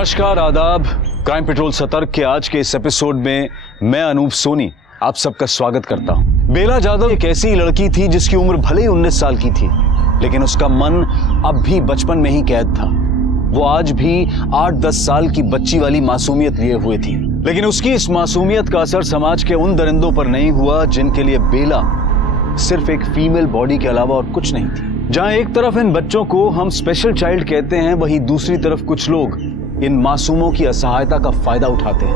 नमस्कार, आदाब। Crime petrol सतर्क के आज के इस एपिसोड में मैं अनूप सोनी आप सबका स्वागत करता हूं। बेला जाधव एक ऐसी लड़की थी जिसकी उम्र भले ही 19 साल की थी, लेकिन उसका मन अब भी बचपन में ही कैद था। वो आज भी 8-10 साल की बच्ची वाली मासूमियत लिए हुए थी, लेकिन उसकी इस मासूमियत का असर समाज के उन दरिंदों पर नहीं हुआ जिनके लिए बेला सिर्फ एक फीमेल बॉडी के अलावा और कुछ नहीं थी। जहां एक तरफ इन बच्चों को हम स्पेशल चाइल्ड कहते हैं, वहीं दूसरी तरफ कुछ लोग इन मासूमों की असहायता का फायदा उठाते हैं।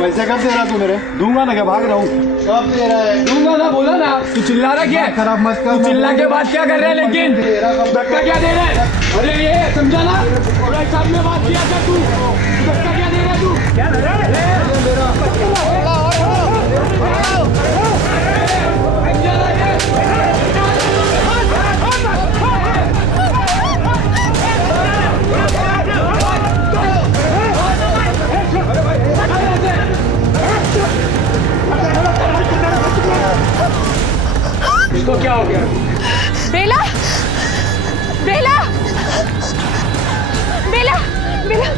पैसे कब दे रहा तू मेरे? दूंगा ना, क्या भाग रहा हूँ? कब दे रहा है? दूंगा ना, बोला ना। तू चिल्ला रहा क्या? खराब मत कर। तू चिल्ला के बाद क्या कर रहा है? लेकिन धक्का क्या दे रहा है? अरे ये समझा ना, और सामने बात किया था तू, धक्का क्या दे रहा है तू? क्या दे रहा है? इसको क्या हो गया? बेला, बेला, बेला, बेला,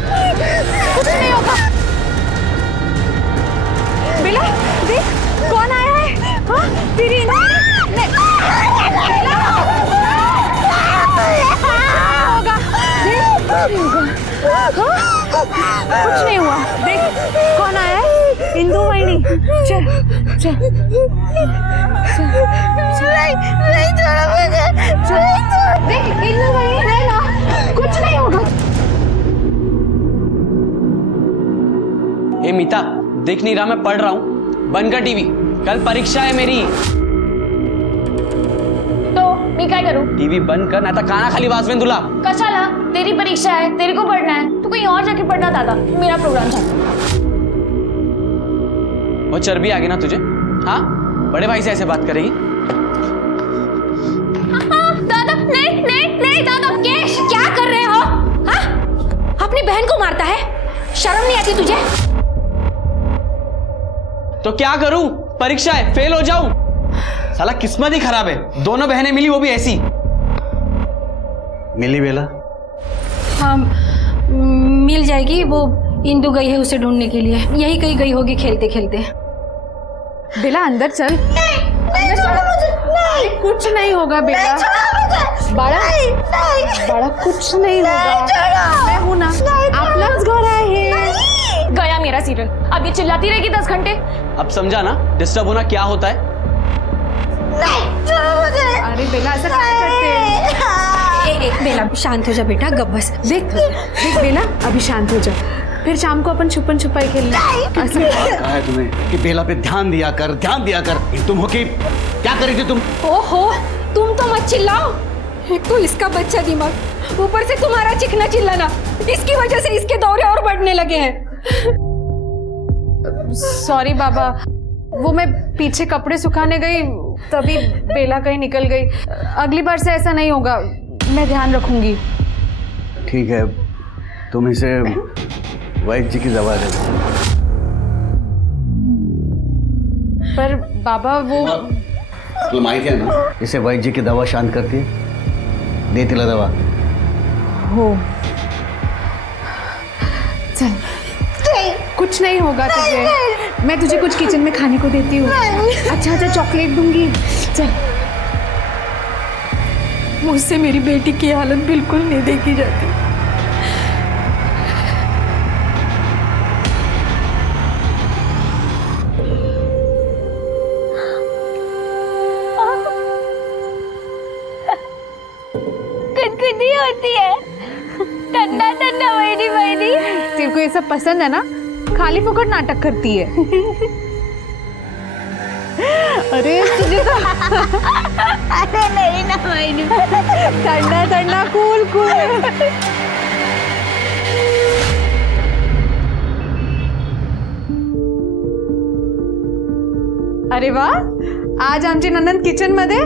कुछ नहीं होगा। बेला, देख कौन आया है? हाँ, तेरी नहीं, बेला, होगा, देख कुछ नहीं हुआ। देख कौन आया है? इंदु वाहिनी। चल चल नहीं छोड़ा मुझे। देख इंदु वाहिनी है ना, कुछ नहीं होगा। ए मीता, देख नहीं रहा मैं पढ़ रहा हूँ, बंद कर टीवी, कल परीक्षा है मेरी। तो मैं क्या करूँ? टीवी बंद कर, नाता काना खाली वाजवेन तुला। कशाला? तेरी परीक्षा है, तेरे को पढ़ना है, तू कहीं और जाके पढ़ना दादा, मेरा प्रोग्राम चल। वो चर्बी आ गई ना तुझे? हाँ, बड़े भाई से ऐसे बात करेगी? दादा नहीं नहीं नहीं दादा, क्या कर रहे हो? हाँ, अपनी बहन को मारता है, शर्म नहीं आती तुझे? तो क्या करूं? परीक्षा है, फेल हो जाऊं? साला किस्मत ही खराब है, दोनों बहनें मिली, वो भी ऐसी। मिली बेला? हाँ, मिल जाएगी। वो इंदु गई है उसे ढूंढने के लिए, यही कहीं गई होगी खेलते खेलते। बेला अंदर चल। अंदर चल। कुछ नहीं होगा बेला। बड़ा बड़ा कुछ नहीं होगा। मैं हूं ना, आप लोग घर आए हैं। गया मेरा सीरियल, अब ये चिल्लाती रहेगी 10 घंटे। अब समझा ना डिस्टर्ब होना क्या होता है? अरे बेला ऐसा क्या करते हैं? बेला शांत हो जा बेटा, गप बस। देख देख बेला, अभी शांत हो जा, फिर शाम को अपन छुपन छुपाई खेलना। ऐसा कहा है तुम्हें कि बेला पे ध्यान दिया कर, ध्यान दिया कर। तुम हो कि क्या करी थी तुम? ओहो, तुम तो मत चिल्लाओ। एक तो इसका बच्चा दिमाग, ऊपर से तुम्हारा चिकना चिल्लाना, इसकी वजह से इसके दौरे और बढ़ने लगे हैं। सॉरी बाबा, वो मैं पीछे कपड़े सुखाने गई, तभी बेला कहीं निकल गई। अगली बार से ऐसा नहीं होगा, मैं ध्यान रखूंगी। ठीक है, तुम इसे वैद्य जी की दवा दे। पर बाबा वो तुम आई थे ना, इसे वैद्य जी की दवा शांत करती है, दे तिला दवा। हो, चल, कुछ नहीं होगा तुझे। मैं तुझे कुछ किचन में खाने को देती हूँ। अच्छा चॉकलेट दूंगी। चल। मुझसे मेरी बेटी की हालत बिल्कुल नहीं देखी जाती। कुछ होती है, ठंडा ठंडा वही वही। तेरे को ये सब पसंद है ना? खाली फुकट नाटक करती है। अरे तुझे तो अरे नहीं ना वही, ठंडा ठंडा कूल कूल। अरे वाह, आज आमची ननंद किचन मध्ये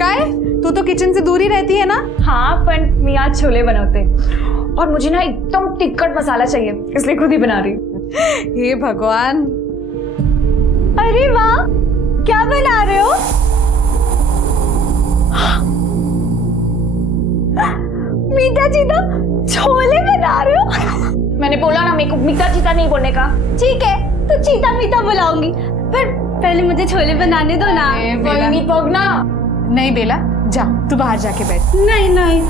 काय? तू तो किचन से दूर ही रहती है ना? हाँ, पर मैं आज छोले बनाते और मुझे ना एकदम तिक्कट मसाला चाहिए, इसलिए खुद ही बना रही हूँ। हे भगवान। अरे वाह, क्या बना रहे हो? मीठा चीता छोले बना रहे हो? मैंने बोला ना मेरे को मीठा चीता नहीं बोलने का। ठीक है तो चीता मीठा बुलाऊंगी, पर पहले मुझे छोले बनाने दो ना। बेला। कोई नहीं पोगना। नहीं बेला, जा तू बाहर जाके बैठ। नहीं नहीं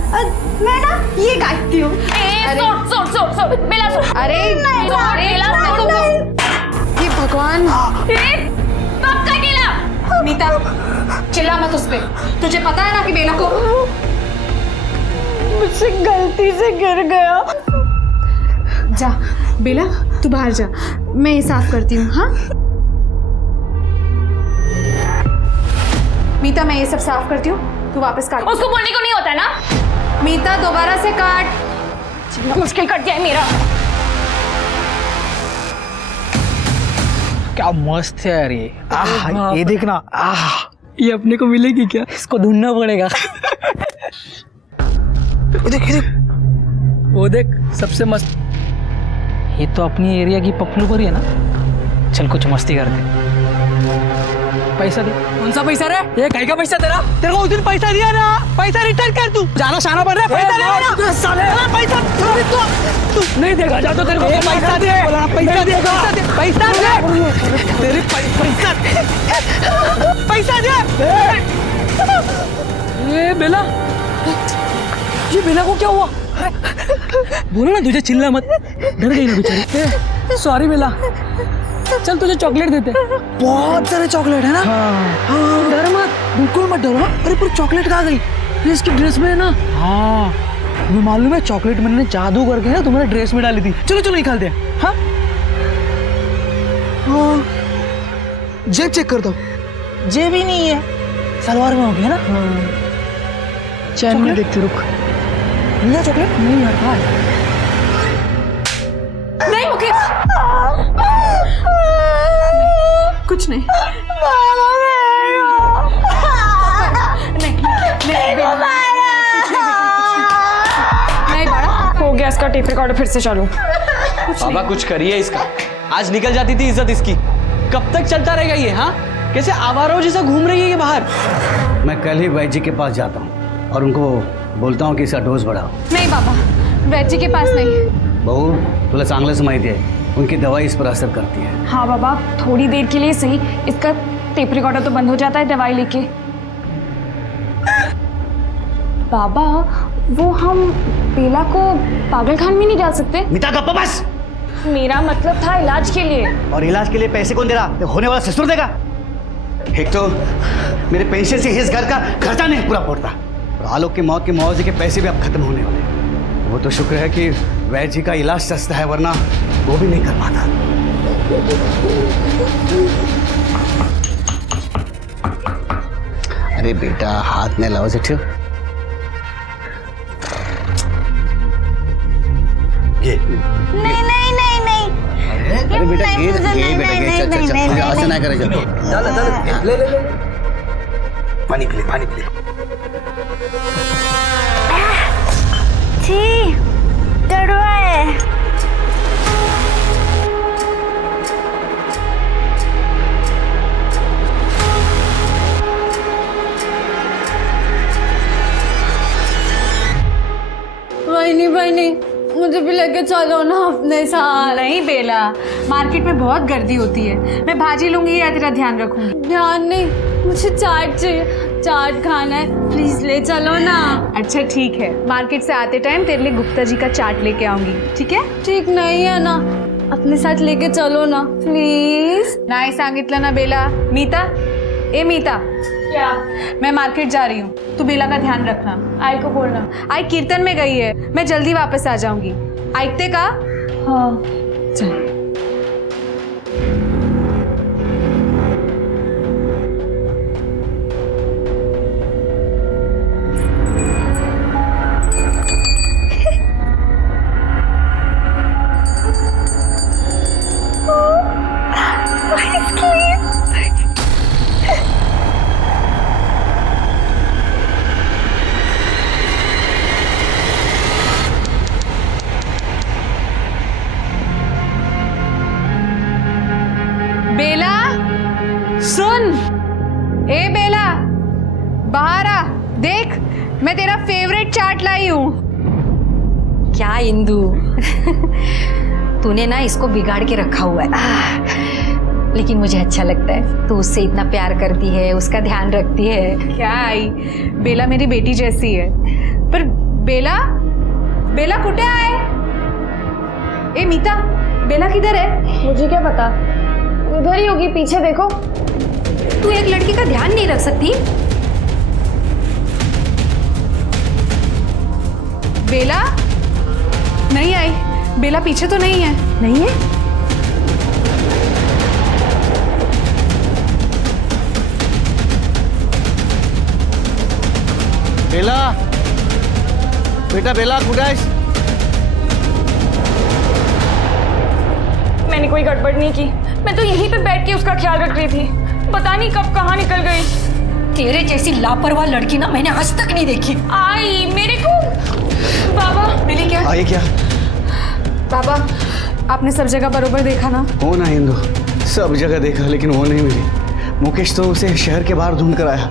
मैं ना ये गाती हूँ। सुन बेला सुन। अरे बेला सुन। ये भगवान। पक्का केला। मीता चिल्ला मत उस पे, तुझे पता है ना कि बेला को। मुझसे गलती से गिर गया। जा बेला तू बाहर जा, मैं ये साफ करती हूँ। हाँ मीता मैं ये सब साफ करती हूँ, तू वापस काट। उसको बोलने को नहीं होता है ना। मीता दोबारा से काट। मुश्किल कट गया मेरा। क्या मस्त है यार ये। ये देखना, ये अपने को मिलेगी क्या? इसको ढूंढना पड़ेगा। वो देख सबसे मस्त। ये तो अपनी एरिया की पप्पू पर ही है ना। चल कुछ मस्ती करते। पैसा दे। कौन सा पैसा रे? ये काय का पैसा तेरा? तेरे को उस दिन पैसा दिया ना, पैसा रिटर्न कर तू। जाना शाना बन रहा है, पैसा दे ना। साले पैसा तू नहीं देगा। जा तो तेरे को पैसा दे। पैसा दे, पैसा दे। तेरे पैसा दे। ये बेला, ये बेला को क्या हुआ? बोलो ना, तुझे चिल्ला मत। डर गई ना बेचारी। सॉरी बेला। चल तुझे चॉकलेट देते। बहुत सारे चॉकलेट है ना। हाँ। डर मत, बिल्कुल मत डरो। अरे पर चॉकलेट कहाँ गई? ये इसकी ड्रेस में है ना। हाँ तुम्हें मालूम है, चॉकलेट मैंने जादू करके ना तुम्हारे ड्रेस में डाली थी। चलो चलो निकालते हैं। हाँ जेब चेक कर दो। जेब ही नहीं है, सलवार में हो गया ना। चैन में देखते रुक। मिला चॉकलेट? नहीं यार, कहाँ है? नहीं मुकेश, कुछ नहीं। नहीं बड़ा हो गया इसका टेप रिकॉर्डर फिर से चालू। बाबा कुछ करिए इसका। आज निकल जाती थी इज्जत इसकी, कब तक चलता रहेगा ये? हाँ कैसे आवारों जैसा घूम रही है ये बाहर। मैं कल ही वैद्य जी के पास जाता हूँ और उनको बोलता हूँ कि इसका डोज बढ़ाओ। नहीं बाबा, वैद्य जी के पास नहीं। बहू तुला चांगलंच माहिती आहे, उनकी दवाई इस पर असर करती है। हाँ बाबा थोड़ी देर के लिए सही, इसका टेप रिकॉर्डर तो बंद हो जाता है दवाई लेके। बाबा वो हम बेला को पागलखान में नहीं डाल सकते? मिता गप्पा बस। मेरा मतलब था इलाज के लिए। और इलाज के लिए पैसे कौन दे रहा? ये होने वाला ससुर देगा। एक तो मेरे पेंशन से इस घर का खर्चा नहीं पूरा पड़ता, और आलोक की मौत के मुआवजे के पैसे भी अब खत्म होने वाले। वो तो शुक्र है कि वैद्य जी का इलाज सस्ता है, वरना वो भी नहीं कर पाता। अरे बेटा हाथ में लाओ सेठियो। नहीं नहीं नहीं नहीं अरे बेटा ये बेटा ये चल चल ऐसे ना करे। चल ले ले ले पानी पी ले, पानी पी ले। छी कड़वा है। नहीं मुझे भी लेके चलो ना अपने साथ। नहीं बेला, मार्केट में बहुत गर्दी होती है। मैं भाजी लूंगी या तेरा ध्यान रखूंगी। ध्यान नहीं, मुझे चाट चाहिए, चाट खाना है, प्लीज ले चलो ना। अच्छा ठीक है, मार्केट से आते टाइम तेरे लिए गुप्ता जी का चाट लेके आऊंगी, ठीक है? ठीक नहीं है ना, अपने साथ लेके चलो ना प्लीज। नाही सांगितलं ना बेला। मीता, ए मीता, क्या? मैं मार्केट जा रही हूँ, तू बेला का ध्यान रखना। आई को बोलना। आई कीर्तन में गई है, मैं जल्दी वापस आ जाऊंगी। ऐकते का? हाँ चल। बेला सुन, ए बेला बाहर आ, देख मैं तेरा फेवरेट चाट लाई हूं। क्या इंदु तूने ना इसको बिगाड़ के रखा हुआ है, लेकिन मुझे अच्छा लगता है। तू उससे इतना प्यार करती है, उसका ध्यान रखती है। क्या आई, बेला मेरी बेटी जैसी है। पर बेला बेला कुठे आहे? ए मीता, बेला किधर है? मुझे क्या पता, उधर ही होगी, पीछे देखो। तू एक लड़की का ध्यान नहीं रख सकती? बेला नहीं आई। बेला पीछे तो नहीं है? नहीं है। बेला, बेटा बेला कुठे आहेस? मैंने कोई गड़बड़ नहीं की, मैं तो यहीं पे बैठ के उसका ख्याल रख रही थी। पता नहीं कब कहाँ निकल गई। तेरे जैसी लापरवाह लड़की ना मैंने आज तक नहीं देखी। आई मेरे को। बाबा मिली क्या? आइए क्या? बाबा, आपने सब जगह बरोबर देखा ना? हो ना इंदु, सब जगह देखा लेकिन वो नहीं मिली। मुकेश तो उसे शहर के बाहर ढूंढ कर आया।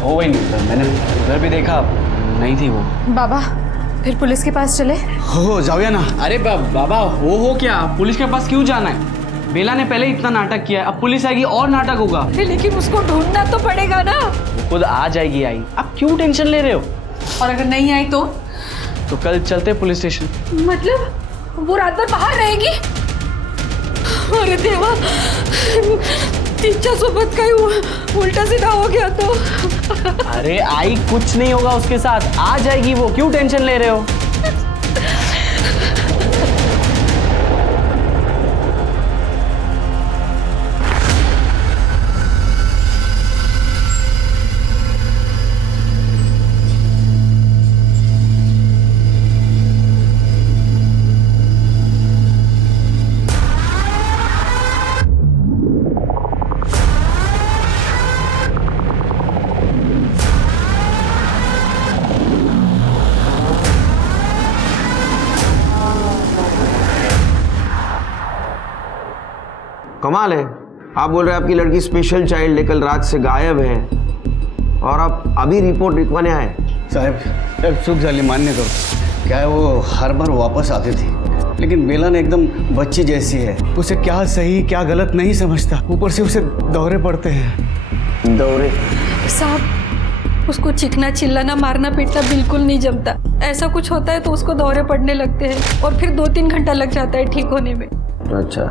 हो गई नहीं सर, मैंने उधर भी देखा, नहीं थी वो। बाबा फिर पुलिस के पास चले? हो जाऊया ना। अरे बाबा हो क्या, पुलिस के पास क्यों जाना है? बेला ने पहले इतना नाटक किया है, अब पुलिस आएगी और नाटक होगा। लेकिन उसको ढूंढना तो पड़ेगा ना। खुद आ जाएगी आई, आप क्यों टेंशन ले रहे हो? और अगर नहीं आई तो? तो कल चलते पुलिस स्टेशन। मतलब वो रात भर बाहर रहेगी? अरे देवा, तिच्या सोबत काही उल्टा सीधा हो गया तो? अरे आई कुछ नहीं होगा उसके साथ, आ जाएगी वो, क्यों टेंशन ले रहे हो? कमाल है, आप बोल रहे हैं आपकी लड़की स्पेशल चाइल्ड लेकर रात से गायब है और आप अभी रिपोर्ट लिखवाने आए? साहब चूक झाली, मान्य करो। क्या है, वो हर बार वापस आती थी, लेकिन बेला ने एकदम बच्ची जैसी है। उसे क्या सही क्या गलत नहीं समझता, ऊपर से उसे दौरे पड़ते हैं। दौरे? साहब, उसको चिकना चिल्लाना मारना पीटना बिल्कुल नहीं जमता। ऐसा कुछ होता है तो उसको दौरे पड़ने लगते हैं और फिर 2-3 घंटा लग जाता है ठीक होने में। अच्छा,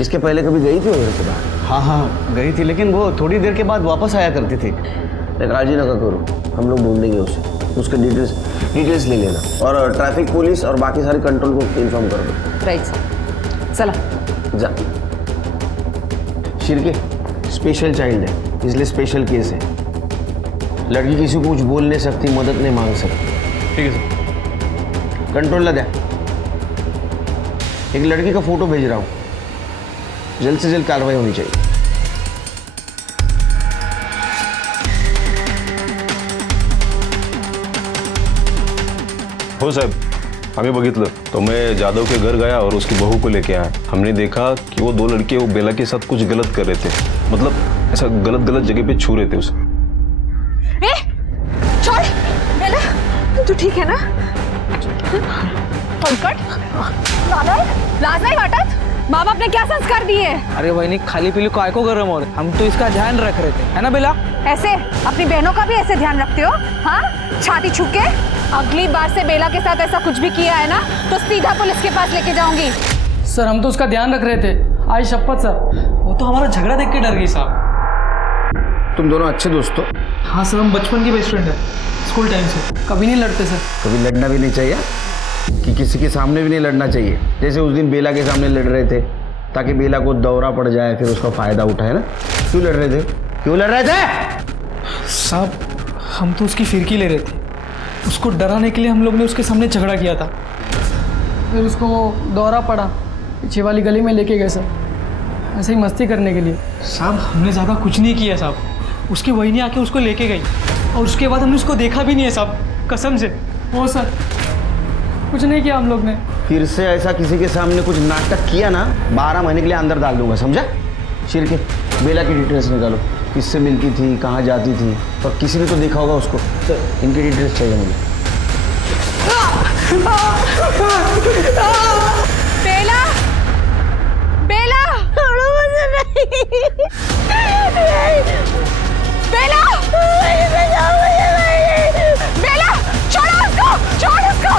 इसके पहले कभी गई थी वो घर के बाहर? हाँ गई थी, लेकिन वो थोड़ी देर के बाद वापस आया करती थी। राजी ना करो, हम लोग ढूंढेंगे उसे, उसके डिटेल्स ले लेना और ट्रैफिक पुलिस और बाकी सारे कंट्रोल को इन्फॉर्म कर दो। राइट, चला जा। शिरके स्पेशल चाइल्ड है, इसलिए स्पेशल केस है। लड़की किसी को कुछ बोल नहीं सकती, मदद नहीं मांग सकती। ठीक है सर। कंट्रोल ला दे। एक लड़की का फोटो भेज रहा हूँ, जल्द से जल्द कार्रवाई होनी चाहिए। हो साहब, आम्ही बघितलं तो मैं जादव के घर गया और उसकी बहू को लेके आया। हमने देखा कि वो 2 लड़के वो बेला के साथ कुछ गलत कर रहे थे, मतलब ऐसा गलत जगह पे छू रहे थे उसे। ए, छोड़ बेला, तू ठीक है ना? लाज नहीं वाटत? माँ बाप ने क्या संस्कार दिए? अरे वही खाली पीली काय को गरम हो रहे, हम तो इसका ध्यान रख रहे थे, है ना बेला? ऐसे अपनी बहनों का भी ऐसे ध्यान रखते हो? हाँ, छाती छू के? अगली बार से बेला के साथ ऐसा कुछ भी किया है ना तो सीधा पुलिस के पास लेके जाऊंगी। सर हम तो उसका ध्यान रख रहे थे, आई शपथ सर, वो तो हमारा झगड़ा देख के डर गई साहब। तुम दोनों अच्छे दोस्त हो? हाँ सर, हम बचपन के बेस्ट फ्रेंड है, स्कूल टाइम से। कभी नहीं लड़ते सर। कभी लड़ना भी नहीं चाहिए कि किसी के सामने भी नहीं लड़ना चाहिए। जैसे उस दिन बेला के सामने लड़ रहे थे ताकि बेला को दौरा पड़ जाए, फिर उसका फायदा उठाए ना। क्यों लड़ रहे थे? क्यों लड़ रहे थे? साहब हम तो उसकी फिरकी ले रहे थे, उसको डराने के लिए हम लोग ने उसके सामने झगड़ा किया था। फिर उसको दौरा पड़ा, पीछे वाली गली में लेके गए सर, ऐसे ही मस्ती करने के लिए। साहब हमने ज़्यादा कुछ नहीं किया साहब, उसकी वही नहीं आके उसको लेके गई और उसके बाद हमने उसको देखा भी नहीं है साहब, कसम से। ओ सर कुछ नहीं किया हम लोग ने। फिर से ऐसा किसी के सामने कुछ नाटक किया ना, 12 महीने के लिए अंदर डाल दूंगा, समझा? शिरके बेला की डिटेल्स निकालो, किससे मिलती थी, कहाँ जाती थी, और किसी ने तो देखा होगा उसको। तो इनकी डिटेल्स चाहिए मुझे। बेला बेला छोड़ो मुझे नहीं बेला बेला छोड़ो उसको छोड़ उसको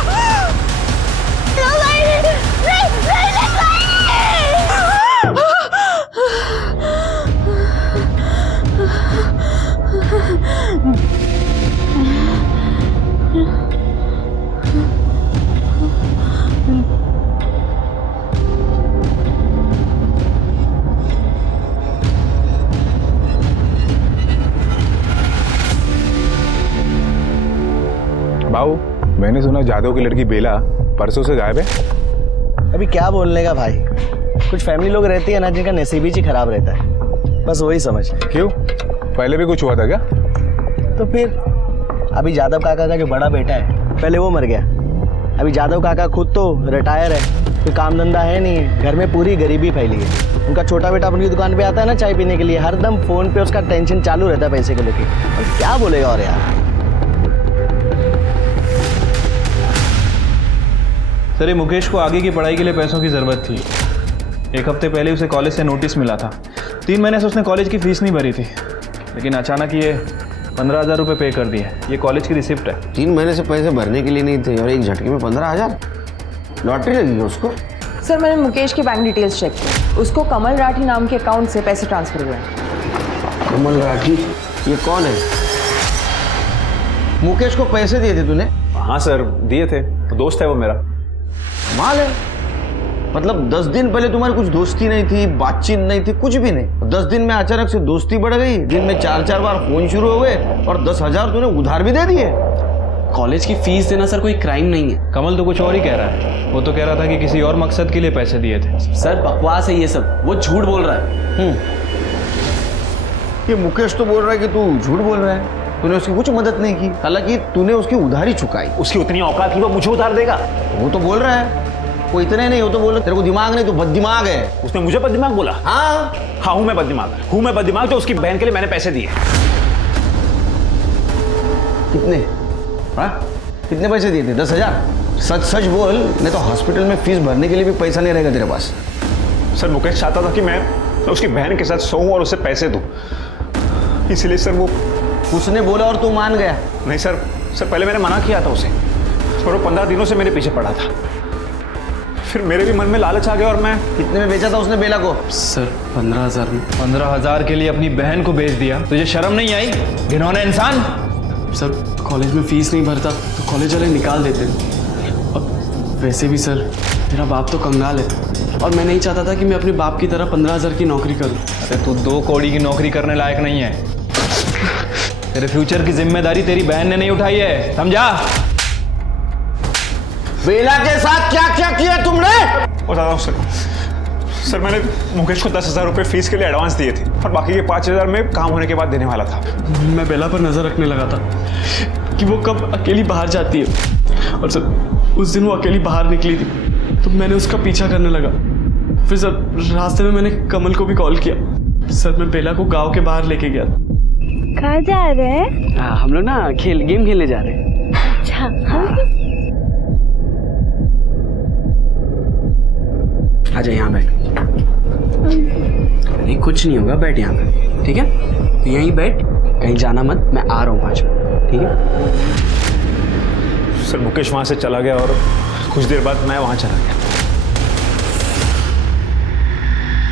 बाबू, मैंने सुना जादव की लड़की बेला परसों से गायब है। अभी क्या बोलने का भाई, कुछ फैमिली लोग रहती है ना जिनका नसीब ही खराब रहता है, बस वही समझ। क्यों, पहले भी कुछ हुआ था क्या? तो फिर अभी जादव काका का जो बड़ा बेटा है पहले वो मर गया। अभी जादव काका खुद तो रिटायर है, कोई काम धंधा है नहीं, घर में पूरी गरीबी फैली है। उनका छोटा बेटा अपनी दुकान पे आता है ना चाय पीने के लिए, हरदम फोन पे उसका टेंशन चालू रहता है पैसे को लेके। और क्या बोलेगा और यार। सर, ये मुकेश को आगे की पढ़ाई के लिए पैसों की ज़रूरत थी। एक हफ्ते पहले उसे कॉलेज से नोटिस मिला था। 3 महीने से उसने कॉलेज की फीस नहीं भरी थी, लेकिन अचानक ये 15,000 रुपये पे कर दिए। ये कॉलेज की रिसिप्ट है। 3 महीने से पैसे भरने के लिए नहीं थे और एक झटके में 15,000। लॉटरी लगी है उसको। सर, मैंने मुकेश की बैंक डिटेल्स चेक की, उसको कमल राठी नाम के अकाउंट से पैसे ट्रांसफर हुए हैं। कमल राठी, ये कौन है? मुकेश को पैसे दिए थे तूने? हाँ सर, दिए थे, दोस्त है वो मेरा। माल है, मतलब 10 दिन पहले तुम्हारी कुछ दोस्ती नहीं थी, बातचीत नहीं थी, कुछ भी नहीं। 10 दिन में अचानक से दोस्ती बढ़ गई, दिन में 4-4 बार फोन शुरू हो गए और 10,000 तूने उधार भी दे दिए। कॉलेज की फीस देना सर कोई क्राइम नहीं है। कमल तो कुछ और ही कह रहा है। वो तो कह रहा था कि किसी और मकसद के लिए पैसे दिए थे। सर बकवास है ये सब, वो झूठ बोल रहा है। ये मुकेश तो बोल रहा है कि तू झूठ बोल रहा है, तूने उसकी कुछ मदद नहीं की, हालांकि तूने उसकी उधारी चुकाई। उसकी उतनी औकात थी वो मुझे उधार देगा? वो तो बोल रहा है, वो इतने नहीं, वो तो बोल रहा तेरे को दिमाग नहीं, तू बददिमाग है। उसने मुझे बददिमाग बोला? हाँ हाँ, हूँ मैं बददिमाग, जो उसकी बहन के लिए मैंने पैसे दिए। कितने? हाँ, कितने पैसे दिए थे? 10,000? सच सच बोल, नहीं तो हॉस्पिटल में फीस भरने के लिए भी पैसा नहीं रहेगा तेरे पास। सर, मुकेश चाहता था कि मैं उसकी बहन के साथ सोऊं और उसे पैसे दूं, इसलिए सर वो। उसने बोला और तू मान गया? नहीं सर, पहले मैंने मना किया था उसे, और वो 15 दिनों से मेरे पीछे पड़ा था। फिर मेरे भी मन में लालच आ गया और मैं। कितने में बेचा था उसने बेला को? सर 15,000 में। 15,000 के लिए अपनी बहन को बेच दिया? तुझे शर्म नहीं आई, घिनौने इंसान? सर, कॉलेज में फीस नहीं भरता तो कॉलेज वाले निकाल देते। और वैसे भी सर, मेरा बाप तो कंगाल है और मैं नहीं चाहता था कि मैं अपने बाप की तरह 15,000 की नौकरी करूं। अरे तू 2 कौड़ी की नौकरी करने लायक नहीं है। तेरे फ्यूचर की जिम्मेदारी तेरी बहन ने नहीं उठाई है, समझा? बेला के साथ क्या क्या किया तुमने? बता रहा हूँ सर, मैंने मुकेश को 10,000 रुपये फीस के लिए एडवांस दिए थे और बाकी के 5,000 में काम होने के बाद देने वाला था। मैं बेला पर नजर रखने लगा था कि वो कब अकेली बाहर जाती है, और सर उस दिन वो अकेली बाहर निकली थी तो मैंने उसका पीछा करने लगा। फिर सर रास्ते में मैंने कमल को भी कॉल किया। सर, मैं बेला को गांव के बाहर लेके गया था। कहाँ जा रहे हैं? हम लोग ना गेम खेलने जा रहे हैं। अच्छा, आजा यहाँ बैठ। नहीं, कुछ नहीं होगा, बैठ यहाँ पे, ठीक है? तो यहीं बैठ, कहीं जाना मत, मैं आ रहा हूँ 5 मिनट, ठीक है? सर, मुकेश वहाँ से चला गया और कुछ देर बाद मैं वहाँ चला गया।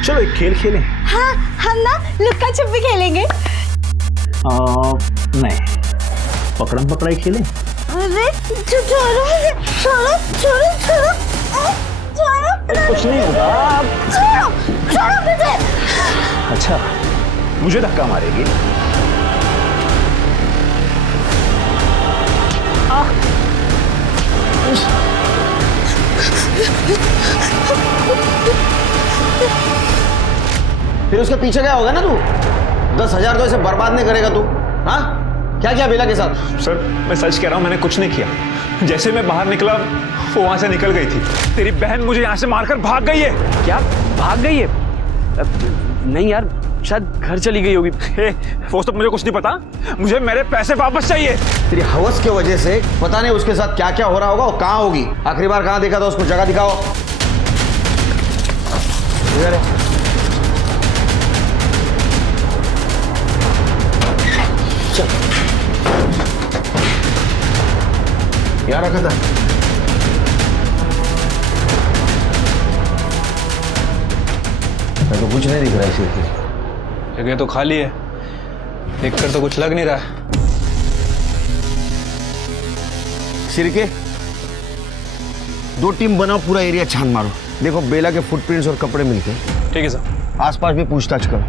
चलो एक खेल खेलें। हाँ, हम ना लुक्का छुपी खेलेंगे। नहीं, पकड़म पकड़ाई खेलें। अरे छोड़ो मुझे, छोड़ो छोड़ो छोड़ो छोड़ो। कुछ नहीं होगा। छोड़ो मुझे। अच्छा, मुझे धक्का मारेगी? फिर उसके पीछे गया होगा ना तू? 10,000 तो ऐसे बर्बाद नहीं करेगा तू। हाँ, क्या किया बेला के साथ? सर, मैं सच कह रहा हूँ, मैंने कुछ नहीं किया। जैसे मैं बाहर निकला वो वहां से निकल गई थी। तेरी बहन मुझे यहाँ से मारकर भाग गई है। क्या भाग गई है? नहीं यार, शायद घर चली गई होगी। वो सब मुझे कुछ नहीं पता, मुझे मेरे पैसे वापस चाहिए। तेरी हवस की वजह से पता नहीं उसके साथ क्या क्या हो रहा होगा और कहाँ होगी। आखिरी बार कहाँ देखा था उसको, जगह दिखाओ। इधर है। चल यहाँ रखा था। मैं तो कुछ नहीं दिख रहा है सिर्फ। जगह तो खाली है, देखकर तो कुछ लग नहीं रहा है। सिरके, 2 टीम बनाओ, पूरा एरिया छान मारो। देखो बेला के फुटप्रिंट्स और कपड़े मिलते हैं। ठीक है सर। आसपास भी पूछताछ करो।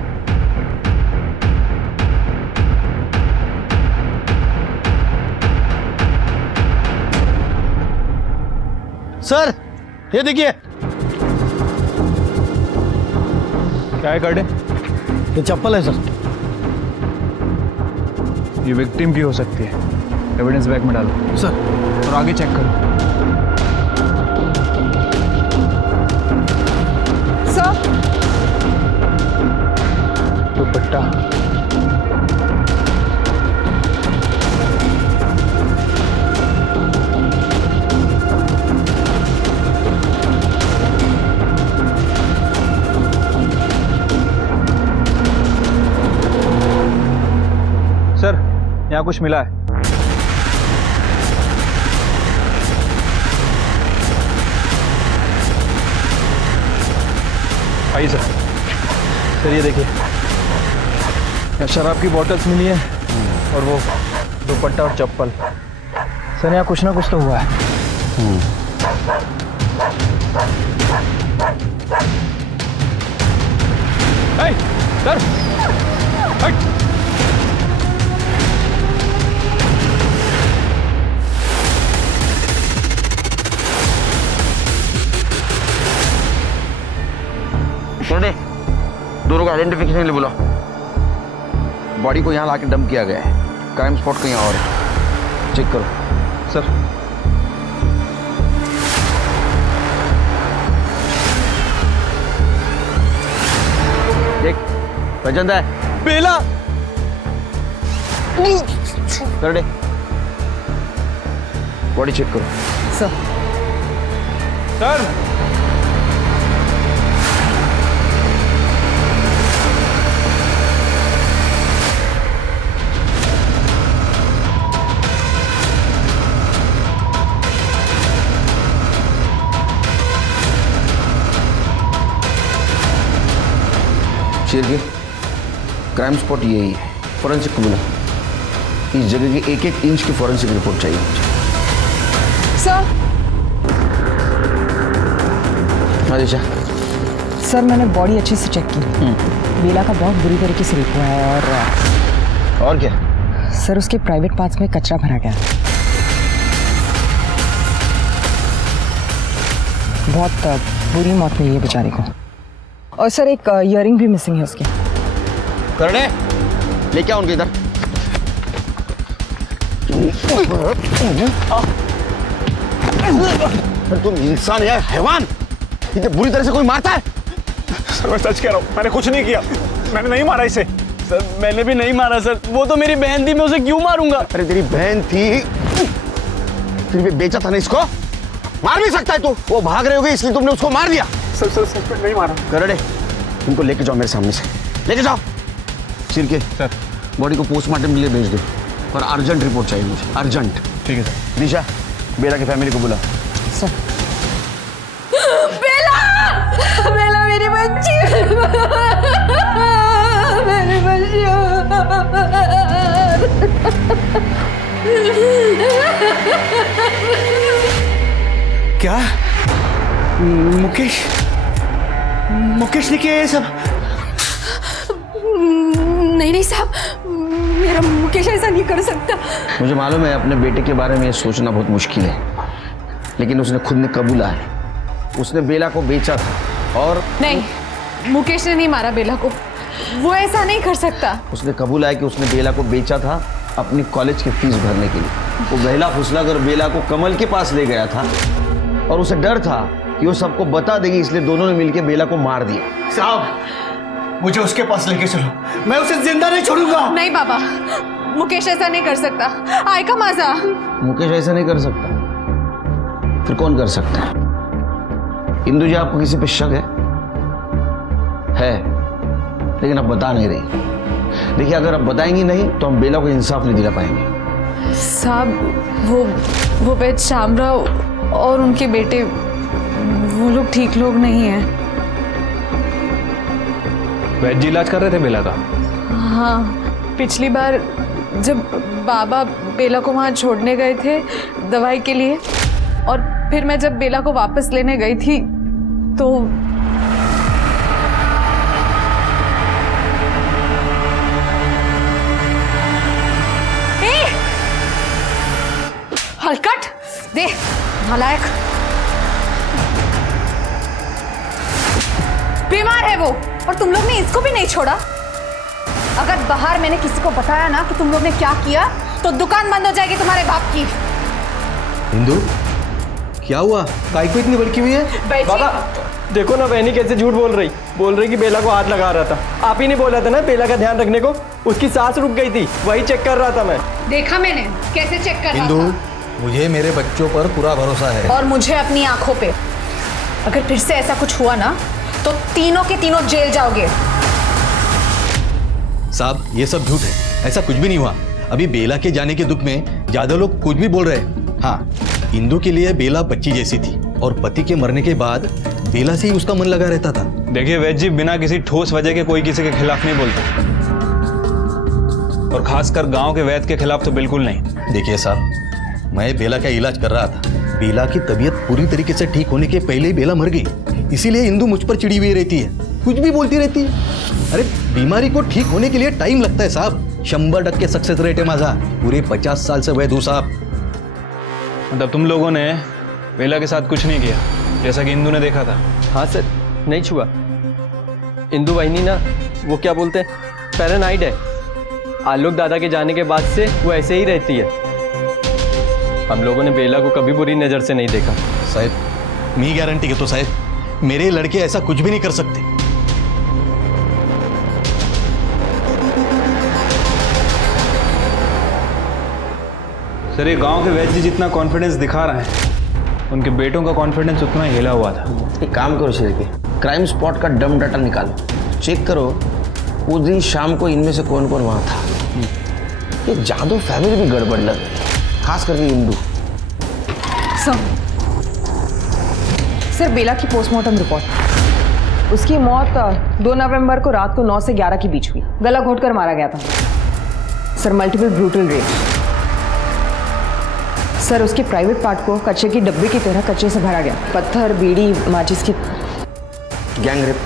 सर ये देखिए। क्या है कार्ड? ये चप्पल है सर। ये विक्टिम की हो सकती है, एविडेंस बैग में डालो सर। और आगे चेक करो। सर दुपट्टा, सर यहाँ कुछ मिला है। आइए सर। सर ये देखिए, यहाँ शराब की बॉटल्स मिली है और वो दुपट्टा और चप्पल। सर यहाँ कुछ ना कुछ तो हुआ है। सर सुन, दोनों का आइडेंटिफिकेशन के लिए बुलाओ। बॉडी को यहाँ लाके डंप किया गया है। क्राइम स्पॉट कहीं और है, चेक करो। सर देख, पहचान है बेला। कर दे, बॉडी चेक करो। सर शेर के क्राइम स्पॉट यही है। फॉरेंसिक को बुला। इस जगह की 1-1 इंच की फॉरेंसिक रिपोर्ट चाहिए मुझे। सर। हाँ दिशा। सर मैंने बॉडी अच्छे से चेक की। बेला का बहुत बुरी तरीके से रेप हुआ है और क्या? सर उसके प्राइवेट पार्ट्स में कचरा भरा गया। बहुत बुरी मौत मिली है बेचारे को। और सर एक इयरिंग भी मिसिंग है उसकी। करने लेके आओ उनके इधर। तुम इंसान है हैवान? इतने बुरी तरह से कोई मारता है? सर मैं सच कह रहा हूँ, मैंने कुछ नहीं किया, मैंने नहीं मारा इसे। सर मैंने भी नहीं मारा सर, वो तो मेरी बहन थी, मैं उसे क्यों मारूंगा? अरे तेरी बहन थी, फिर भी बेचा था ना इसको। मार भी सकता है तू। वो भाग रहे हो गए इसलिए तुमने उसको मार दिया। सर सच में नहीं मारा। करड़े उनको लेके जाओ मेरे सामने से, लेके जाओ। सिर के सर बॉडी को पोस्टमार्टम के लिए भेज दो और अर्जेंट रिपोर्ट चाहिए मुझे, अर्जेंट। ठीक है सर। दिशा बेला की फैमिली को बुला। सर बेला, बेला मेरी बच्ची, मेरी बच्ची। क्या मुकेश ने किया ये सब? नहीं साहब, मेरा मुकेश ऐसा नहीं कर सकता। मुझे मालूम है अपने बेटे के बारे में ये सोचना बहुत मुश्किल है, लेकिन उसने खुद ने कबूला है। उसने बेला को बेचा था और नहीं, मुकेश ने नहीं मारा बेला को, वो ऐसा नहीं कर सकता। उसने कबूला है कि उसने बेला को बेचा था अपनी कॉलेज की फीस भरने के लिए। वो बहला फुसला कर बेला को कमल के पास ले गया था और उसे डर था कि वो सबको बता देगी, इसलिए दोनों ने मिलकर बेला को मार दिया। साहब मुझे उसके पास लेके चलो, मैं उसे जिंदा नहीं छोड़ूंगा। नहीं बाबा, मुकेश ऐसा नहीं कर सकता। आय का मजा। मुकेश ऐसा नहीं कर सकता, फिर कौन कर सकता है? इंदु जी, आपको किसी पे शक है? लेकिन अब बता नहीं रही। देखिए, अगर अब बताएंगी नहीं तो हम बेला को इंसाफ नहीं दिला पाएंगे। साहब, वो वैद शामराव और उनके बेटे, वो लोग ठीक लोग नहीं हैं। वैद जी इलाज कर रहे थे बेला का? हाँ, पिछली बार जब बाबा बेला को वहाँ छोड़ने गए थे दवाई के लिए, और फिर मैं जब बेला को वापस लेने गई थी तो हलकट दे नालायक। बीमार है वो, और तुम लोग ने इसको भी नहीं छोड़ा। अगर बाहर मैंने किसी को बताया ना कि तुम लोग ने क्या किया तो दुकान बंद हो जाएगी तुम्हारे बाप की। इंदु, क्या हुआ? काय को इतनी भड़की हुई है? बाबा देखो ना, बहनी कैसे झूठ बोल रही कि बेला को हाथ लगा रहा था। आप ही नहीं बोला था ना बेला का ध्यान रखने को? उसकी सांस रुक गई थी, वही चेक कर रहा था मैं। देखा मैंने कैसे चेक कर रहा इंदु, था। मुझे मेरे बच्चों पर पूरा भरोसा है। और मुझे अपनी आंखों पे। अगर फिर से ऐसा कुछ हुआ ना तो तीनों के तीनों जेल जाओगे। साहब, ये सब झूठ है, ऐसा कुछ भी नहीं हुआ। अभी बेला के जाने के दुख में ज्यादा लोग कुछ भी बोल रहे हैं। हाँ, इंदु के लिए बेला बच्ची जैसी थी, और पति के मरने के बाद बेला से ही उसका मन लगा रहता था। देखिए वैद जी, बिना किसी ठोस वजह के कोई किसी के खिलाफ नहीं बोलता, और खासकर गांव के वैद के खिलाफ तो बिल्कुल नहीं। देखिए साहब, मैं बेला का इलाज कर रहा था। बेला की तबीयत पूरी तरीके से ठीक होने के पहले ही बेला मर गई, इसीलिए इंदु मुझ पर चिड़ी हुई रहती है, कुछ भी बोलती रहती है। अरे, बीमारी को ठीक होने के लिए टाइम लगता है साहब। 100% सक्सेस रेट है माझा। पूरे 50 साल से वैद हूं साहब। मतलब तुम लोगों ने बेला के साथ कुछ नहीं किया, जैसा कि इंदु ने देखा था? हाँ सर, नहीं छुआ। इंदु वहीनी ना, वो क्या बोलते हैं, पैरानाइड है। आलोक दादा के जाने के बाद से वो ऐसे ही रहती है। हम लोगों ने बेला को कभी बुरी नज़र से नहीं देखा। साहब, मैं गारंटी के तो साहब, मेरे लड़के ऐसा कुछ भी नहीं कर सकते। सर, ये गांव के वैद जी जितना कॉन्फिडेंस दिखा रहे हैं, उनके बेटों का कॉन्फिडेंस उतना हिला हुआ था। एक काम करो श्रीकी, क्राइम स्पॉट का डम डाटा निकालो, चेक करो उस दिन शाम को इनमें से कौन कौन वहाँ था। ये जादव फैमिली भी गड़बड़ लग रही है, खास करके इंदु। सर, बेला की पोस्टमार्टम रिपोर्ट। उसकी मौत 2 नवंबर को रात को 9 से 11 के बीच हुई। गला घोटकर मारा गया था sir, multiple brutal rape. Sir, उसके प्राइवेट पार्ट को कच्चे की डब्बे की तरह कच्चे से भरा गया, पत्थर, बीड़ी, माचिस की। Gang rape?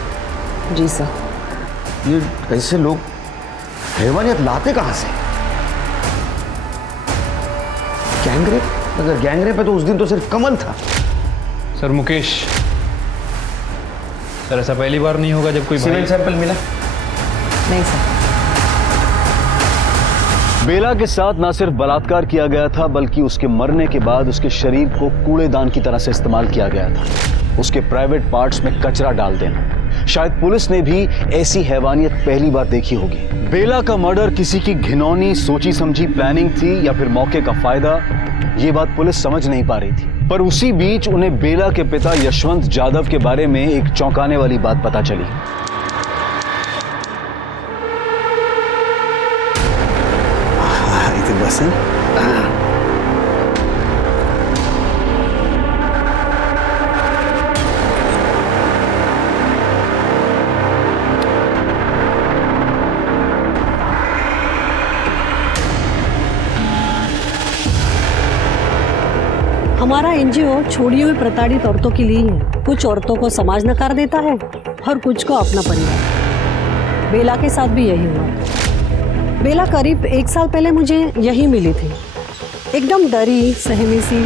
जी सर। ये ऐसे लोग हैवानियत लाते कहाँ से? Gang rape? अगर गैंग रेप है तो उस दिन तो सिर्फ कमल था। सर मुकेश, सर ऐसा पहली बार नहीं होगा जब कोई सीमेंट सैंपल मिला? नहीं सर। बेला के साथ ना सिर्फ बलात्कार किया गया था, बल्कि उसके मरने के बाद उसके शरीर को कूड़ेदान की तरह से इस्तेमाल किया गया था। उसके प्राइवेट पार्ट्स में कचरा डाल देना। शायद पुलिस ने भी ऐसी हैवानियत पहली बार देखी होगी। बेला का मर्डर किसी की घिनौनी सोची समझी प्लानिंग थी या फिर मौके का फायदा, ये बात पुलिस समझ नहीं पा रही थी। पर उसी बीच उन्हें बेला के पिता यशवंत जाधव के बारे में एक चौंकाने वाली बात पता चली। बस हमारा एनजीओ छोड़ियों में प्रताड़ित औरतों के लिए ही है। कुछ औरतों को समाज नकार देता है और कुछ को अपना परिवार। बेला के साथ भी यही हुआ। बेला करीब 1 साल पहले मुझे यही मिली थी। एकदम डरी, सहमी सी,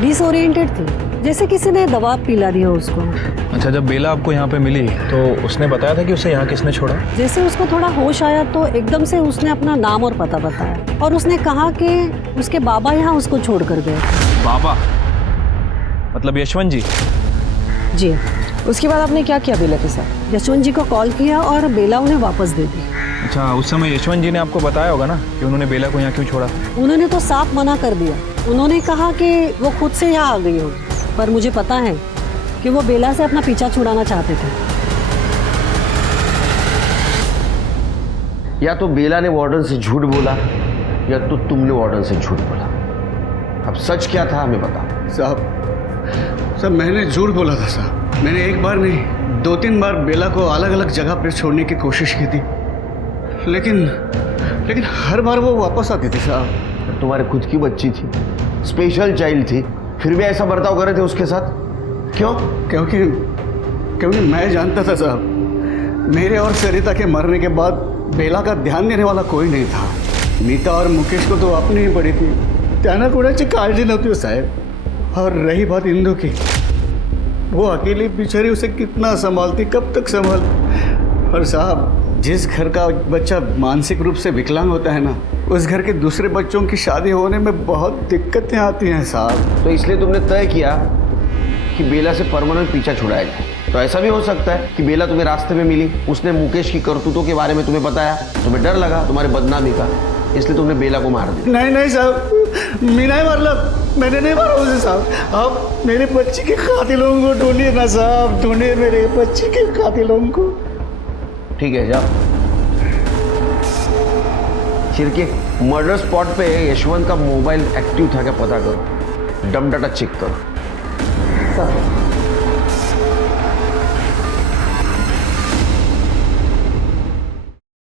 डिसओरिएंटेड थी, जैसे किसी ने दवा पिला दिया उसको। अच्छा, जब बेला आपको यहाँ पे मिली तो उसने बताया था कि उसे यहाँ किसने छोड़ा? जैसे उसको थोड़ा होश आया तो एकदम से उसने अपना नाम और पता बताया, और उसने कहा कि उसके बाबा यहाँ उसको छोड़ कर गए। बाबा? मतलब यशवंत जी? जी। उसके बाद आपने क्या किया बेला के साथ? यशवंत जी को कॉल किया और बेला उन्हें वापस दे दी। अच्छा, उस समय यशवंत जी ने आपको बताया होगा ना कि उन्होंने बेला को यहाँ क्यों छोड़ा? उन्होंने तो साफ मना कर दिया। उन्होंने कहा कि वो खुद से यहाँ आ गई होगी, पर मुझे पता है कि वो बेला से अपना पीछा छुड़ाना चाहते थे। या तो बेला ने वार्डन से झूठ बोला या तो तुमने वार्डन से झूठ बोला। अब सच क्या था हमें बताओ। साहब मैंने झूठ बोला था साहब। मैंने एक बार नहीं 2-3 बार बेला को अलग अलग जगह पर छोड़ने की कोशिश की थी, लेकिन हर बार वो वापस आती थी साहब। तुम्हारे खुद की बच्ची थी, स्पेशल चाइल्ड थी, फिर भी ऐसा बर्ताव कर रहे थे उसके साथ? क्यों? क्योंकि मैं जानता था साहब, मेरे और सरिता के मरने के बाद बेला का ध्यान देने वाला कोई नहीं था। नीता और मुकेश को तो अपनी ही पड़ी थी, त्याना कोणाची काळजी नव्हती साहब। और रही बात इंदू की, वो अकेली बेचारी उसे कितना संभालती, कब तक संभाल। और साहब जिस घर का बच्चा मानसिक रूप से विकलांग होता है ना, उस घर के दूसरे बच्चों की शादी होने में बहुत दिक्कतें आती हैं साहब। तो इसलिए तुमने तय किया कि बेला से परमानेंट पीछा छुड़ाया जाए। तो ऐसा भी हो सकता है कि बेला तुम्हें रास्ते में मिली, उसने मुकेश की करतूतों के बारे में तुम्हें बताया, तुम्हें डर लगा तुम्हारी बदनामी का, इसलिए तुमने बेला को मार दिया। नहीं साहब, मैं नहीं मारला, मैंने नहीं मारा उसे साहब। आप मेरे बच्ची के कातिलों को ढूंढिए ना साहब, ढूंढिए मेरे बच्ची के कातिलों को। ठीक है, जाओ चिरके मर्डर स्पॉट पे यशवंत का मोबाइल एक्टिव था क्या पता करो, डम डाटा चेक करो।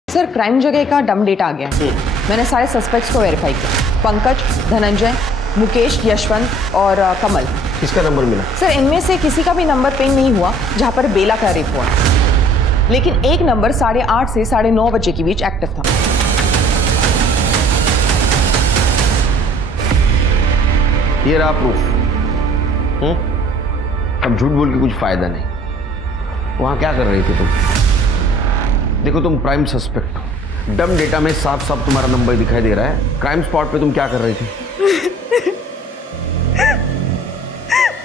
सर क्राइम जगह का डम डेटा आ गया है। मैंने सारे सस्पेक्ट्स को वेरीफाई किया, पंकज, धनंजय, मुकेश, यशवंत और कमल। किसका नंबर मिला? सर इनमें से किसी का भी नंबर पिंग नहीं हुआ जहां पर बेला का रेप हुआ, लेकिन एक नंबर 8:30 से 9:30 बजे के बीच एक्टिव था। ये रहा प्रूफ। अब झूठ बोल के कुछ फायदा नहीं। वहां क्या कर रही थी तुम? देखो तुम प्राइम सस्पेक्ट हो, डम डेटा में साफ साफ तुम्हारा नंबर दिखाई दे रहा है। क्राइम स्पॉट पे तुम क्या कर रही थी?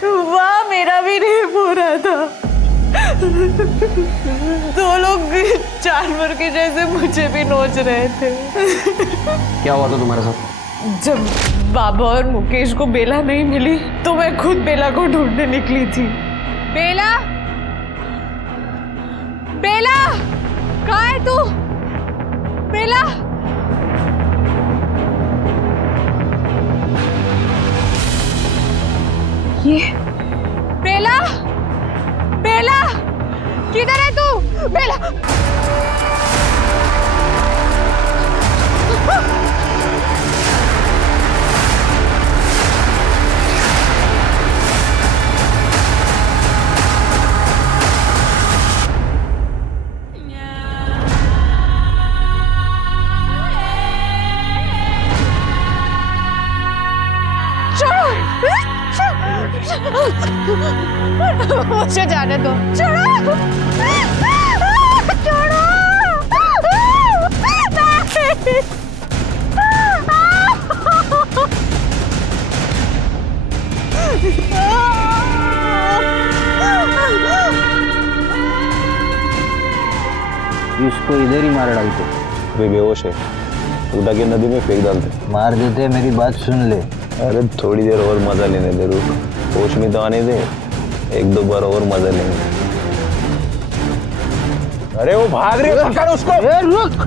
वाह, मेरा भी रेप हो रहा था। 2 लोग जानवर के जैसे मुझे भी नोच रहे थे। क्या हुआ था तुम्हारे साथ? जब बाबा और मुकेश को बेला नहीं मिली तो मैं खुद बेला को ढूंढने निकली थी। बेला, बेला, कहाँ है तू? बेला, ये बेला, बेला, किधर है तू? बेला, मुझे जाने दो। छोड़ो, छोड़ो। इसको इधर ही मार डालते। अभी बेहोश है, उड़ा के नदी में फेंक डालते। मार देते, मेरी बात सुन ले। अरे थोड़ी देर और मजा लेने दे, रुक, होश में तो आने दे, 1-2 बार और मजा लेंगे। अरे वो भाग रही है, पकड़ उसको। रुक।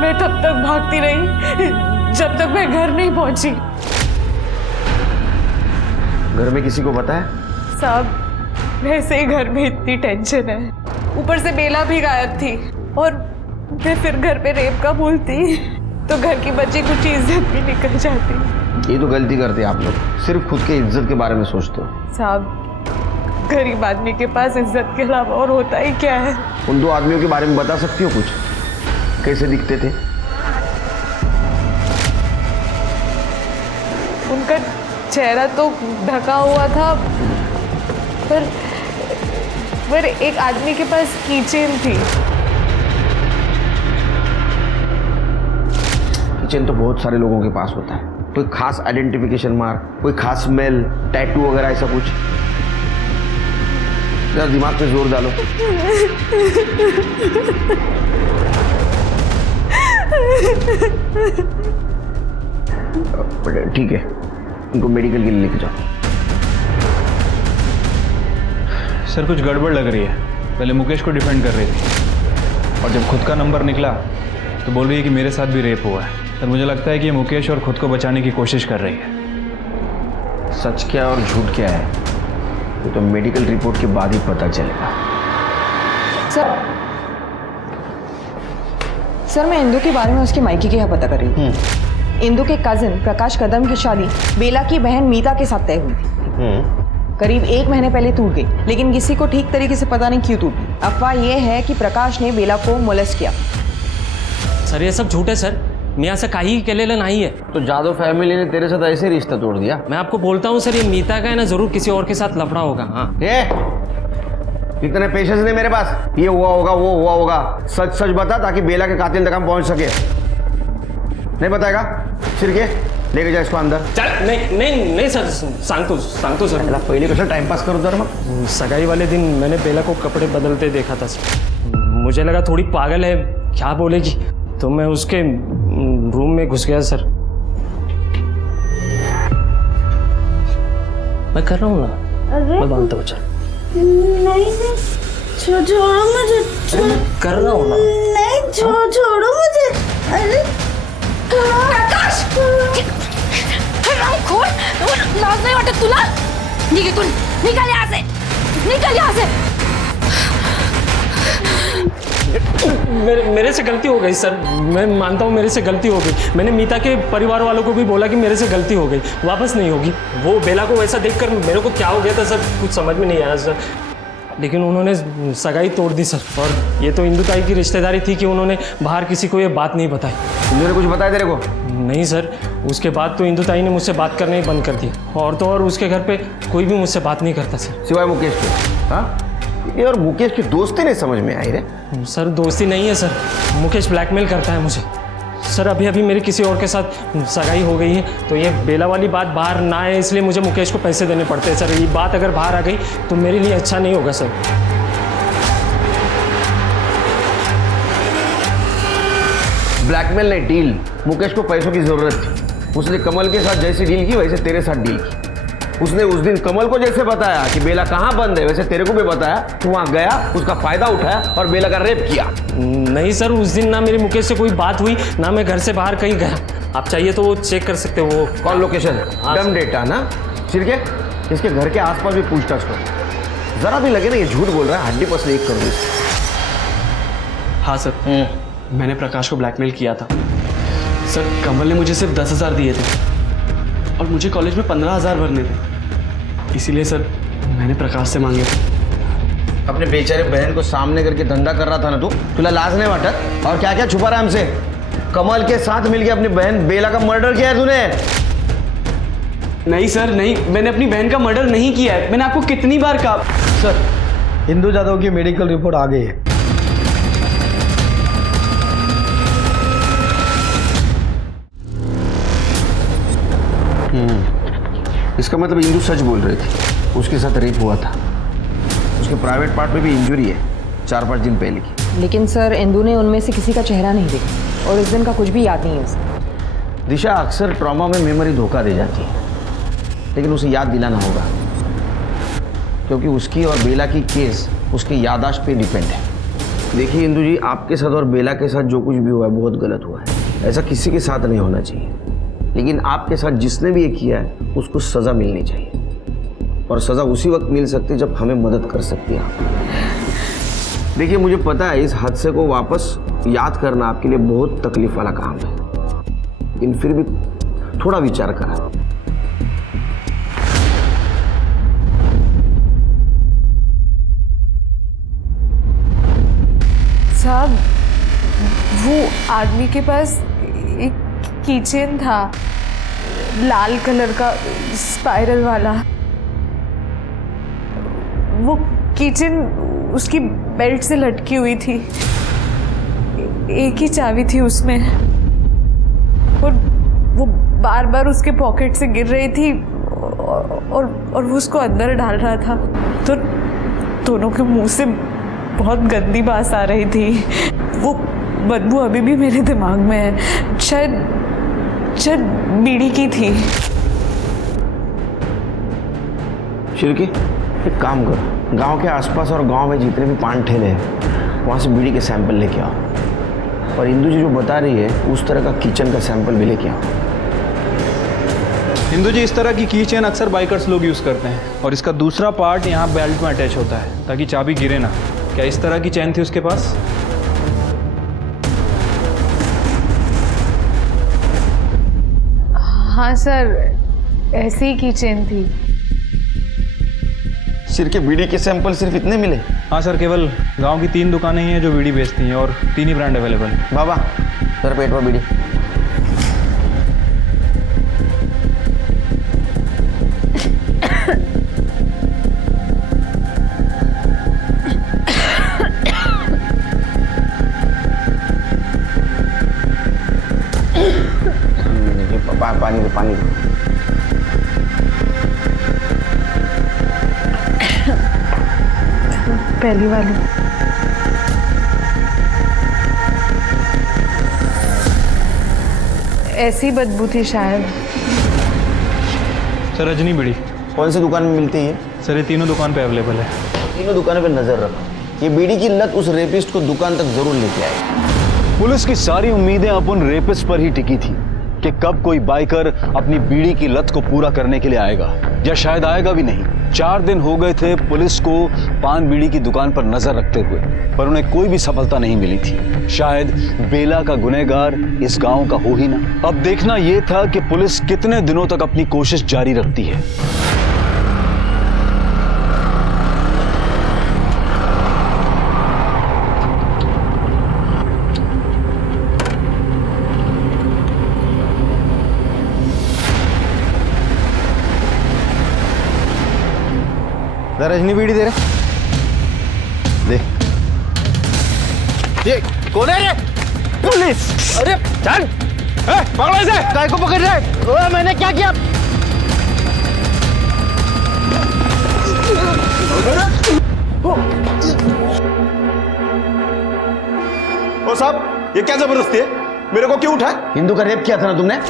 मैं तब तक भागती रही जब तक मैं घर नहीं पहुंची। घर में किसी को पता है? साहब वैसे ही घर में इतनी टेंशन है, ऊपर से बेला भी गायब थी, और मैं फिर घर पे रेप का बोलती तो घर की बच्ची कुछ इज्जत भी निकल जाती। ये तो गलती करते आप लोग, सिर्फ खुद के इज्जत के बारे में सोचते हो। साहब गरीब आदमी के पास इज्जत के अलावा और होता ही क्या है? उन 2 आदमियों के बारे में बता सकती हो कुछ? कैसे दिखते थे? उनका चेहरा तो ढका हुआ था, पर एक आदमी के पास कीचेन थी। कीचेन तो बहुत सारे लोगों के पास होता है। कोई खास आइडेंटिफिकेशन मार्क, कोई खास स्मेल, टैटू वगैरह ऐसा कुछ? जरा दिमाग पे जोर डालो। ठीक है, उनको मेडिकल के लिए लेके जाओ। सर कुछ गड़बड़ लग रही है। पहले मुकेश को डिफेंड कर रही थी और जब खुद का नंबर निकला तो बोल रही है कि मेरे साथ भी रेप हुआ है। सर मुझे लगता है कि ये मुकेश और खुद को बचाने की कोशिश कर रही है। सच क्या और झूठ क्या है ये तो मेडिकल रिपोर्ट के बाद ही पता चलेगा। सर मैं इंदू के बारे में उसके मायके के यहाँ पता कर रही थी। इंदू के कजिन प्रकाश कदम की शादी बेला की बहन मीता के साथ तय हुई थी। करीब 1 महीने पहले टूट गई, लेकिन किसी को ठीक तरीके से पता नहीं क्यों टूटी। अफवाह यह है कि प्रकाश ने बेला को मोलेस्ट किया। सर ये सब झूठ है सर, मैं असं काही केलेलं नाही है। तो जादव फैमिली ने तेरे साथ ऐसे रिश्ता तोड़ दिया? मैं आपको बोलता हूँ सर, ये मीता का है ना, जरूर किसी और के साथ लफड़ा होगा। हाँ इतने पेशेंस नहीं मेरे पास। ये हुआ होगा, वो हुआ होगा, सच सच बता ताकि बेला के कातिल तक हम पहुंच सके। नहीं बताएगा? सिरके लेके जा इसको अंदर। चल नहीं सर, सांगतो सर। पहले कसं टाइमपास करू तर मग? सगाई वाले दिन मैंने बेला को कपड़े बदलते देखा था सर। मुझे लगा थोड़ी पागल है, क्या बोलेगी, तो मैं उसके रूम में घुस गया सर। मैं कर रहा हूँ ना, मैं बांधता हूँ। चल नहीं छोड़ो मुझे। कर रहा हूँ ना। नहीं छोड़ो मुझे। अरे प्रकाश खोल, लाज नहीं वाटत तुला? निघ निकल यहाँ से, निकल यहाँ से। मेरे से गलती हो गई सर, मैं मानता हूँ मेरे से गलती हो गई। मैंने मीता के परिवार वालों को भी बोला कि मेरे से गलती हो गई, वापस नहीं होगी। वो बेला को वैसा देखकर मेरे को क्या हो गया था सर, कुछ समझ में नहीं आया सर। लेकिन उन्होंने सगाई तोड़ दी सर। और ये तो इंदू ताई की रिश्तेदारी थी कि उन्होंने बाहर किसी को ये बात नहीं बताई। इंदू ने कुछ बताया तेरे को? नहीं सर, उसके बाद तो इंदू ताई ने मुझसे बात करना ही बंद कर दिया। और तो और उसके घर पे कोई भी मुझसे बात नहीं करता सर, सिवाय मुकेश के। हाँ, ये और मुकेश की दोस्ती नहीं समझ में आई रे। सर दोस्ती नहीं है सर, मुकेश ब्लैकमेल करता है मुझे सर। अभी मेरी किसी और के साथ सगाई हो गई है, तो ये बेला वाली बात बाहर ना आए इसलिए मुझे मुकेश को पैसे देने पड़ते हैं सर। ये बात अगर बाहर आ गई तो मेरे लिए अच्छा नहीं होगा सर। ब्लैकमेल नहीं, डील। मुकेश को पैसों की जरूरत थी, उसने कमल के साथ जैसी डील की वैसे तेरे साथ डील की। उसने उस दिन कमल को जैसे बताया कि बेला कहाँ बंद है, वैसे तेरे को भी बताया। तू वहाँ गया, उसका फायदा उठाया और बेला का रेप किया। नहीं सर, उस दिन ना मेरी मुकेश से कोई बात हुई, ना मैं घर से बाहर कहीं गया। आप चाहिए तो वो चेक कर सकते हो, वो कॉल लोकेशन है, डम डेटा ना। सिरके इसके घर के आसपास भी पूछताछ करो, जरा भी लगे ना ये झूठ बोल रहा है, 100% कर दो। हाँ सर, मैंने प्रकाश को ब्लैकमेल किया था सर। कमल ने मुझे सिर्फ 10,000 दिए थे और मुझे कॉलेज में 15,000 भरने थे, इसीलिए सर मैंने प्रकाश से मांगे थे। अपने बेचारे बहन को सामने करके धंधा कर रहा था ना तू, तुला लाज नहीं वाटत? और क्या क्या छुपा रहा है हमसे? कमल के साथ मिलके अपनी बहन बेला का मर्डर किया है तूने? नहीं सर नहीं, मैंने अपनी बहन का मर्डर नहीं किया है। मैंने आपको कितनी बार कहा। सर, इंदू जादव की मेडिकल रिपोर्ट आ गई है। इसका मतलब इंदू सच बोल रही थी, उसके साथ रेप हुआ था। उसके प्राइवेट पार्ट में भी इंजरी है 4-5 दिन पहले की। लेकिन सर इंदू ने उनमें से किसी का चेहरा नहीं देखा और इस दिन का कुछ भी याद नहीं है उसे। दिशा, अक्सर ट्रॉमा में मेमोरी धोखा दे जाती है, लेकिन उसे याद दिलाना होगा, क्योंकि उसकी और बेला की केस उसकी याददाश्त पे डिपेंड है। देखिए इंदू जी, आपके साथ और बेला के साथ जो कुछ भी हुआ है बहुत गलत हुआ है। ऐसा किसी के साथ नहीं होना चाहिए, लेकिन आपके साथ जिसने भी ये किया है उसको सज़ा मिलनी चाहिए, और सज़ा उसी वक्त मिल सकती है जब हमें मदद कर सकती है आप। देखिए मुझे पता है इस हादसे को वापस याद करना आपके लिए बहुत तकलीफ वाला काम है, लेकिन फिर भी थोड़ा विचार करा। साहब, वो आदमी के पास एक कीचेन था, लाल कलर का स्पाइरल वाला। वो कीचेन उसकी बेल्ट से लटकी हुई थी, एक ही चाबी थी उसमें, और वो बार बार उसके पॉकेट से गिर रही थी और वो उसको अंदर डाल रहा था। दोनों के मुंह से बहुत गंदी बात आ रही थी। वो बदबू अभी भी मेरे दिमाग में है। शायद बीड़ी की थी। शिरकी, एक काम कर, गांव के आसपास और गांव में जितने भी पान ठेले हैं वहाँ से बीड़ी के सैंपल लेके आओ, और इंदू जी जो बता रही है उस तरह का किचन का सैंपल भी लेके आओ। इंदू जी, इस तरह की की चेन अक्सर बाइकर्स लोग यूज़ करते हैं और इसका दूसरा पार्ट यहाँ बेल्ट में अटैच होता है ताकि चाबी गिरे ना। क्या इस तरह की चेन थी उसके पास? हाँ सर, ऐसी की चेन थी। सिर के बीड़ी के सैंपल सिर्फ इतने मिले? हाँ सर, केवल गांव की 3 दुकानें ही हैं जो बीड़ी बेचती हैं और 3 ही ब्रांड अवेलेबल हैं। बाबा सर, पेट पर बीड़ी। पानी दो, पानी दो। पहली वाली। ऐसी बदबू थी शायद। सर, रजनी बीड़ी कौन सी दुकान में मिलती है? सर, ये तीनों दुकान पे अवेलेबल है। तीनों दुकानों पे नजर रखो, ये बीड़ी की लत उस रेपिस्ट को दुकान तक जरूर लेके आए। पुलिस की सारी उम्मीदें अब उन रेपिस्ट पर ही टिकी थी कि कब कोई बाइकर अपनी बीड़ी की लत को पूरा करने के लिए आएगा, या शायद आएगा भी नहीं। 4 दिन हो गए थे पुलिस को पान बीड़ी की दुकान पर नजर रखते हुए, पर उन्हें कोई भी सफलता नहीं मिली थी। शायद बेला का गुनहगार इस गांव का हो ही ना। अब देखना यह था कि पुलिस कितने दिनों तक अपनी कोशिश जारी रखती है। रजनी बीड़ी दे रहे, दे। ये कौन है रे? पुलिस! अरे चल, पकड़ो इसे! काय को पकड़ रहे? ओए, मैंने क्या किया? ओ साहब, ये क्या जबरदस्ती है? मेरे को क्यों उठाया? हिंदू का रेप किया था ना तुमने?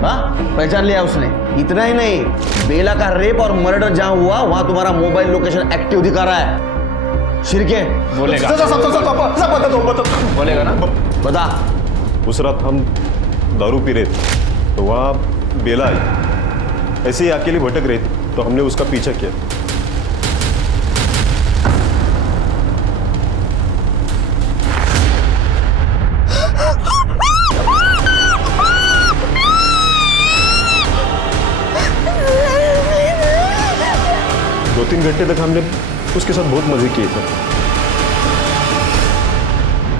हाँ, पहचान लिया उसने। इतना ही नहीं, बेला का रेप और मर्डर जहां हुआ वहां तुम्हारा मोबाइल लोकेशन एक्टिव दिखा रहा है। शिरके बोलेगा। बोलेगा ना? बता। उस रात हम दारू पी रहे थे तो वहाँ बेला आई, ऐसे ही अकेली भटक रही थी तो हमने उसका पीछा किया। दो 3 घंटे तक हमने उसके साथ बहुत मजे किए थे।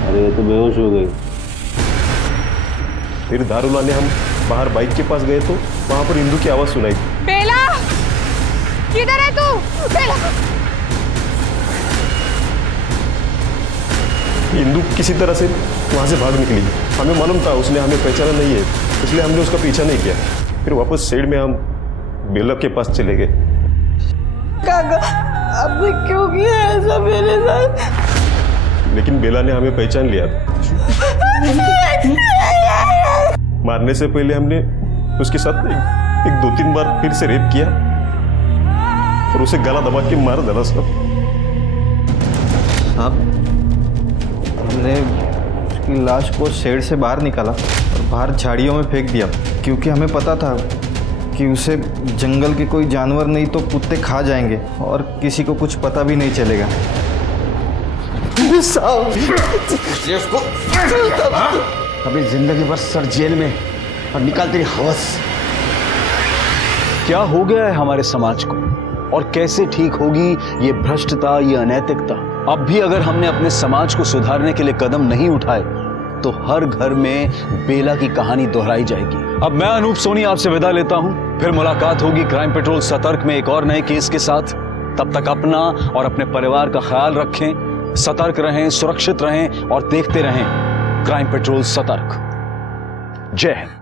अरे ये तो बेहोश हो गई। फिर दारू लाने हम बाहर बाइक के पास गए तो वहां पर इंदू की आवाज सुनाई। बेला, किधर है तू? बेला! इंदू किसी तरह से वहां से भाग निकली। हमें मालूम था उसने हमें पहचाना नहीं है, इसलिए हमने उसका पीछा नहीं किया। फिर वापस साइड में हम बेला के पास चले गए। काका, आपने क्यों किया ऐसा मेरे साथ? लेकिन बेला ने हमें पहचान लिया था। मारने से पहले हमने उसके साथ एक 2-3 बार फिर से रेप किया और उसे गला दबा के मार डाला सब। हमने उसकी लाश को शेड से बाहर निकाला और बाहर झाड़ियों में फेंक दिया, क्योंकि हमें पता था कि उसे जंगल के कोई जानवर नहीं तो कुत्ते खा जाएंगे और किसी को कुछ पता भी नहीं चलेगा। अभी जिंदगी भर सर जेल में और निकाल तेरी हवस। क्या हो गया है हमारे समाज को और कैसे ठीक होगी ये भ्रष्टता, ये अनैतिकता? अब भी अगर हमने अपने समाज को सुधारने के लिए कदम नहीं उठाए तो हर घर में बेला की कहानी दोहराई जाएगी। अब मैं अनूप सोनी आपसे विदा लेता हूं, फिर मुलाकात होगी क्राइम पेट्रोल सतर्क में एक और नए केस के साथ। तब तक अपना और अपने परिवार का ख्याल रखें, सतर्क रहें, सुरक्षित रहें और देखते रहें क्राइम पेट्रोल सतर्क। जय हिंद।